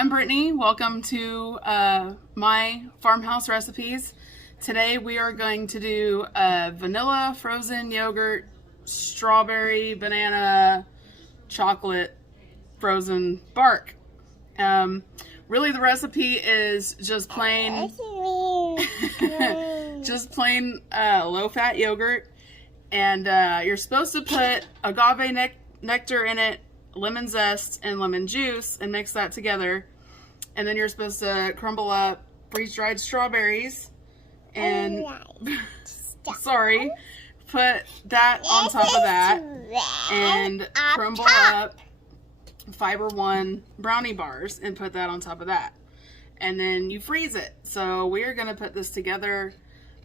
I'm Brittany. Welcome to my farmhouse recipes. Today we are going to do vanilla frozen yogurt, strawberry, banana, chocolate frozen bark. Really the recipe is just plain low-fat yogurt, and you're supposed to put agave nectar in it, lemon zest and lemon juice, and mix that together. And then you're supposed to crumble up freeze-dried strawberries and put that on top of that, and crumble up Fiber One brownie bars and put that on top of that, and then you freeze it. So we're gonna put this together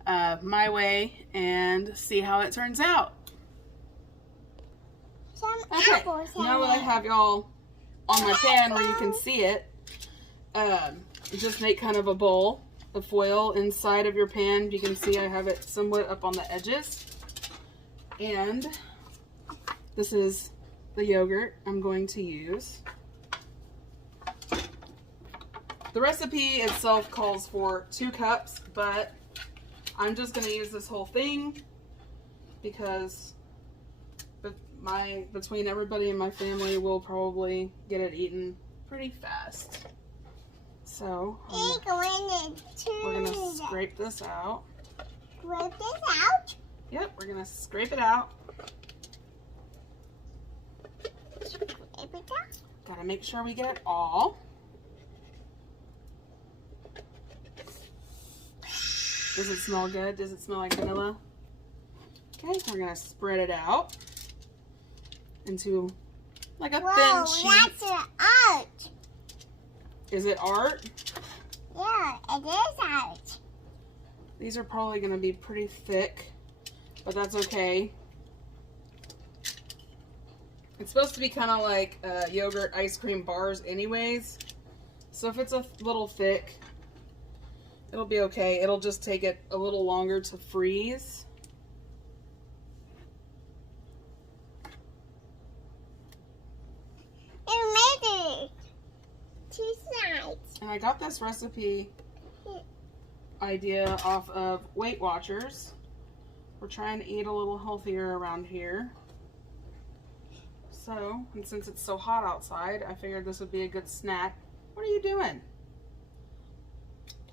my way and see how it turns out. Okay, now that I have y'all on my pan where you can see it, just make kind of a bowl of foil inside of your pan. You can see I have it somewhat up on the edges. And this is the yogurt I'm going to use. The recipe itself calls for 2 cups, but I'm just going to use this whole thing because between everybody in my family, we'll probably get it eaten pretty fast. So we're going to scrape this out. Scrape this out? Yep, we're going to scrape it out. Scrape it out? Got to make sure we get it all. Does it smell good? Does it smell like vanilla? Okay, we're going to spread it out into like a thin sheet. That's art. Is it art? Yeah, it is art. These are probably going to be pretty thick, but that's okay. It's supposed to be kind of like yogurt ice cream bars anyways. So if it's a little thick, it'll be okay. It'll just take it a little longer to freeze. And I got this recipe idea off of Weight Watchers. We're trying to eat a little healthier around here. So, and since it's so hot outside, I figured this would be a good snack. What are you doing?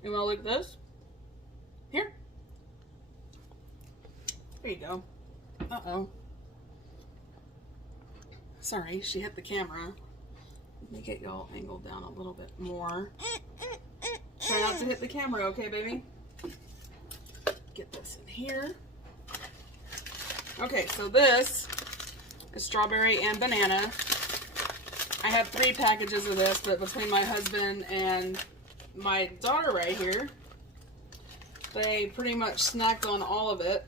You want to look at this? Here. There you go. Uh-oh. Sorry, she hit the camera. Let me get y'all angled down a little bit more. Try not to hit the camera, okay, baby? Get this in here. Okay, so this is strawberry and banana. I have 3 packages of this, but between my husband and my daughter right here, they pretty much snacked on all of it.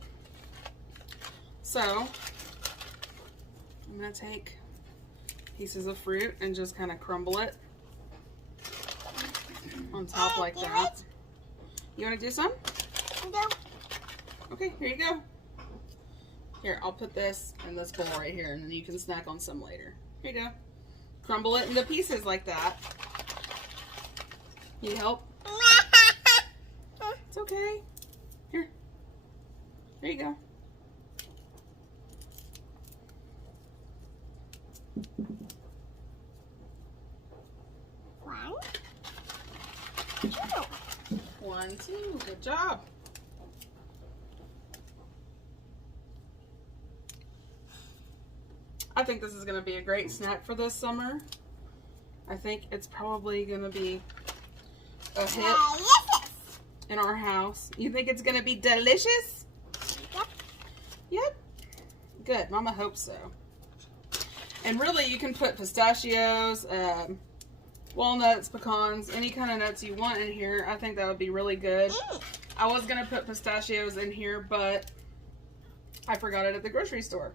So, I'm going to take pieces of fruit and just kind of crumble it on top like that. You want to do some? No. Okay, here you go. Here, I'll put this in this bowl right here, and then you can snack on some later. Here you go. Crumble it into pieces like that. Need help? It's okay. Here. Here you go. One, two. Good job. I think this is going to be a great snack for this summer. I think it's probably going to be a hit in our house. You think it's going to be delicious? Yep. Yep. Good. Mama hopes so. And really, you can put pistachios, walnuts, pecans, any kind of nuts you want in here. I think that would be really good. I was going to put pistachios in here, but I forgot it at the grocery store.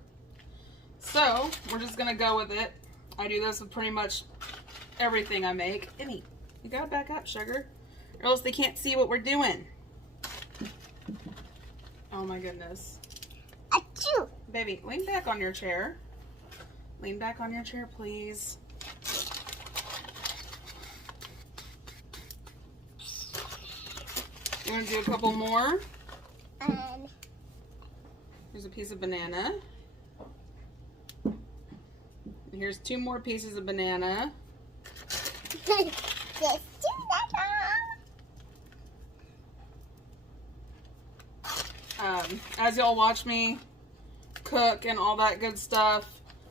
So, we're just going to go with it. I do this with pretty much everything I make. Emmy, you got to back up, sugar, or else they can't see what we're doing. Oh my goodness. Achoo. Baby, lean back on your chair. Lean back on your chair, please. You want to do a couple more? Um, Here's a piece of banana. And here's 2 more pieces of banana. just do that. As y'all watch me cook and all that good stuff,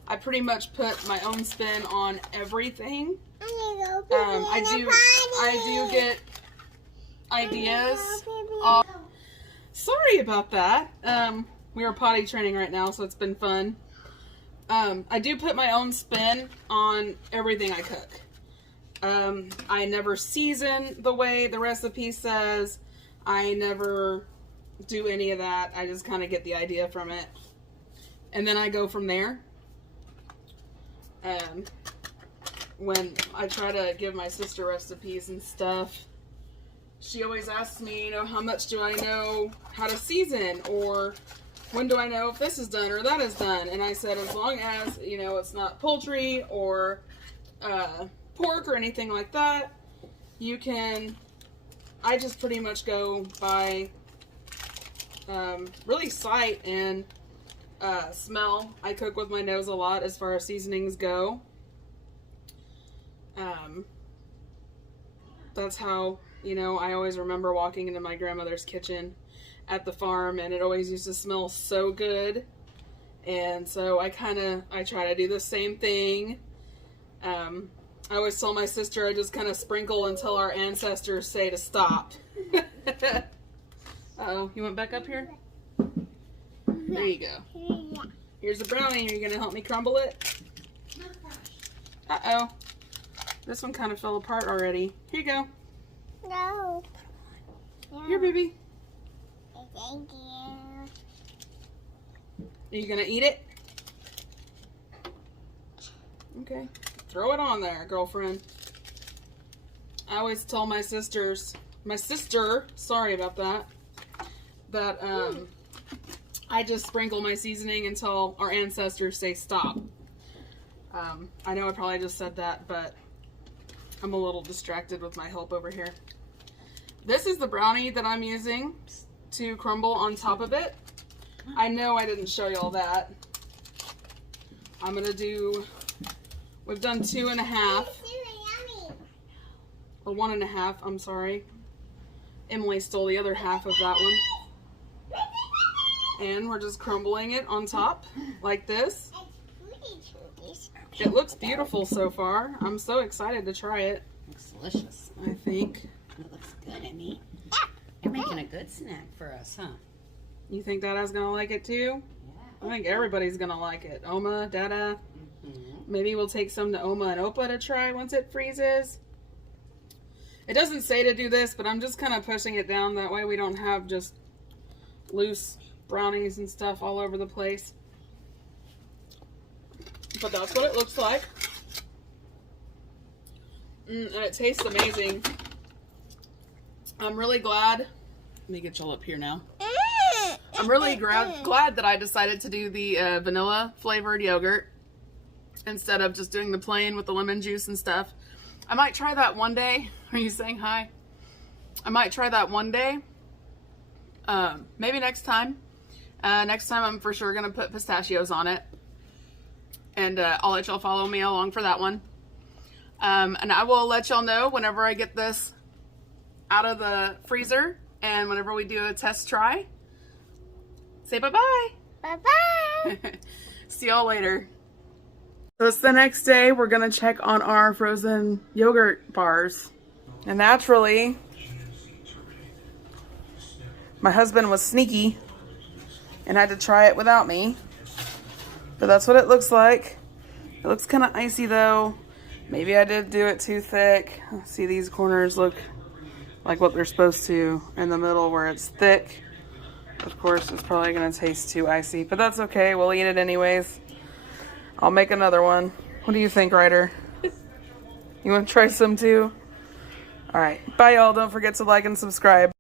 I pretty much put my own spin on everything. I do get ideas. Sorry about that. We are potty training right now, so it's been fun. I do put my own spin on everything I cook. I never season the way the recipe says. I never do any of that. I just kind of get the idea from it. And then I go from there. When I try to give my sister recipes and stuff, she always asks me, you know, how much do I know how to season, or when do I know if this is done or that is done? And I said, as long as, you know, it's not poultry or pork or anything like that, you can, I just pretty much go by really sight and smell. I cook with my nose a lot as far as seasonings go. That's how, you know, I always remember walking into my grandmother's kitchen at the farm, and it always used to smell so good. And so I try to do the same thing. I always tell my sister I just kind of sprinkle until our ancestors say to stop. Uh-oh, you went back up here? There you go. Here's a brownie. Are you going to help me crumble it? Uh-oh. This one kind of fell apart already. Here you go. No. Here, baby. Thank you. Are you going to eat it? Okay. Throw it on there, girlfriend. I always tell my sister, sorry about that, I just sprinkle my seasoning until our ancestors say stop. I know I probably just said that, but I'm a little distracted with my help over here. This is the brownie that I'm using to crumble on top of it. I know I didn't show y'all that. I'm gonna do, we've done 2.5, or 1.5, I'm sorry. Emily stole the other half of that one. And we're just crumbling it on top, like this. It looks beautiful so far. I'm so excited to try it. Looks delicious. I think. It looks good, Emmy. You're making a good snack for us, huh? You think Dada's gonna like it too? Yeah. I think everybody's gonna like it. Oma, Dada. Mm-hmm. Maybe we'll take some to Oma and Opa to try once it freezes. It doesn't say to do this, but I'm just kind of pushing it down. That way we don't have just loose brownies and stuff all over the place. But that's what it looks like. And it tastes amazing. I'm really glad. Let me get y'all up here now. I'm really glad that I decided to do the vanilla flavored yogurt instead of just doing the plain with the lemon juice and stuff. I might try that one day. Are you saying hi? I might try that one day. Maybe next time. Next time I'm for sure going to put pistachios on it. And I'll let y'all follow me along for that one. And I will let y'all know whenever I get this out of the freezer and whenever we do a test try. Say bye-bye. Bye-bye. See y'all later. So it's the next day. We're going to check on our frozen yogurt bars. And naturally, my husband was sneaky and had to try it without me. But that's what it looks like. It looks kind of icy though. Maybe I did do it too thick. See, these corners look like what they're supposed to. In the middle where it's thick, of course, it's probably going to taste too icy. But that's okay. We'll eat it anyways. I'll make another one. What do you think, Ryder? You want to try some too? Alright. Bye, y'all. Don't forget to like and subscribe.